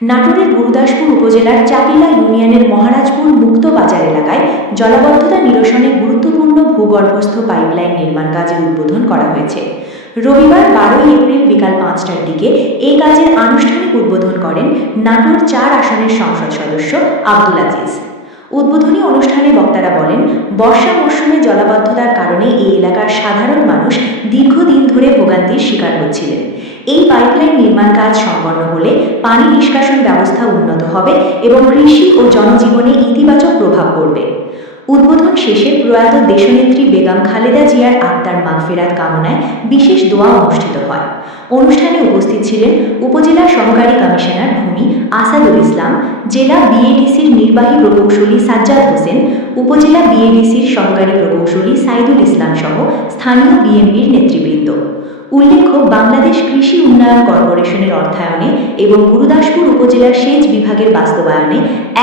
নাটোরের গুরুদাসপুর উপজেলার চাপিলা ইউনিয়নের মহারাজপুর মুক্ত বাজার এলাকায় জলাবদ্ধতা নিরসনে গুরুত্বপূর্ণ ভূগর্ভস্থ পাইপলাইন নির্মাণ কাজের উদ্বোধন করা হয়েছে। রবিবার 12 এপ্রিল বিকাল 5টার দিকে এই কাজের আনুষ্ঠানিক উদ্বোধন করেন নাটোর 4 আসনের সংসদ সদস্য আব্দুল আজিজ। উদ্বোধনী অনুষ্ঠানে বক্তারা বলেন, বর্ষা মৌসুমে জলাবদ্ধতার কারণে এই এলাকার সাধারণ মানুষ দীর্ঘদিন ধরে ভোগান্তির শিকার হচ্ছিলেন। এই পাইপলাইন নির্মাণ কাজ সম্পন্ন হলে পানি নিষ্কাশন ব্যবস্থা উন্নত হবে এবং কৃষি ও জনজীবনে ইতিবাচক প্রভাব পড়বে। উদ্বোধন শেষে প্রয়াত দেশনেত্রী বেগম খালেদা জিয়ার আত্মার মাগফিরাত কামনায় বিশেষ দোয়া অনুষ্ঠিত হয়। অনুষ্ঠানে উপস্থিত ছিলেন উপজেলা সহকারী কমিশনার ভূমি আসাদুল ইসলাম, জেলা বিএডিসির নির্বাহী প্রকৌশলী সাজ্জাদ হোসেন, উপজেলা বিএডিসির সহকারী প্রকৌশলী সাইদুল ইসলাম সহ স্থানীয় বিএনপির নেতৃবৃন্দ। উল্লেখ্য, বাংলাদেশ কৃষি উন্নয়ন কর্পোরেশনের অর্থায়নে এবং গুরুদাসপুর উপজেলার সেচ বিভাগের বাস্তবায়নে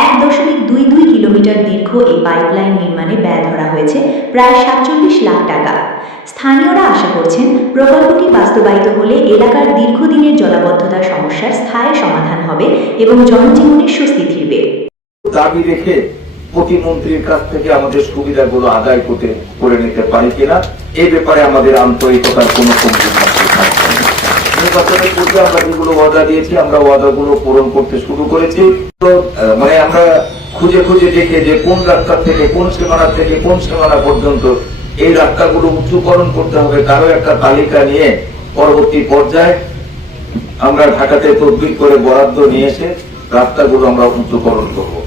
1.22 কিলোমিটার দীর্ঘ এই পাইপলাইন নির্মাণে ব্যয় ধরা হয়েছে প্রায় 47 লাখ টাকা। স্থানীয়রা আশা করছেন, প্রকল্পটি বাস্তবায়িত হলে এলাকার দীর্ঘদিনের জলাবদ্ধতার সমস্যার স্থায়ী সমাধান হবে এবং জনজীবনের স্বস্তি ফিরবে। দাবি রেখে প্রতিমন্ত্রীর কাছ থেকে আমাদের সুবিধাগুলো আদায় করে নিতে পারি কিনা, এই ব্যাপারে আমাদের আন্তরিকতার কোনো কমতি থাকবে না। নির্বাচনের পূর্বে আমরা যেগুলো ওয়াদা দিয়েছি, আমরা ওয়াদাগুলো পূরণ করতে শুরু করেছি। তো আমরা খুঁজে খুঁজে দেখে যে কোন রাস্তা থেকে কোন সীমানা পর্যন্ত এই রাস্তাগুলো উঁচুকরণ করতে হবে, তারও একটা তালিকা নিয়ে পরবর্তী পর্যায়ে আমরা ঢাকাতে তদবির করে বরাদ্দ নিয়ে এসে রাস্তাগুলো আমরা উঁচুকরণ করবো।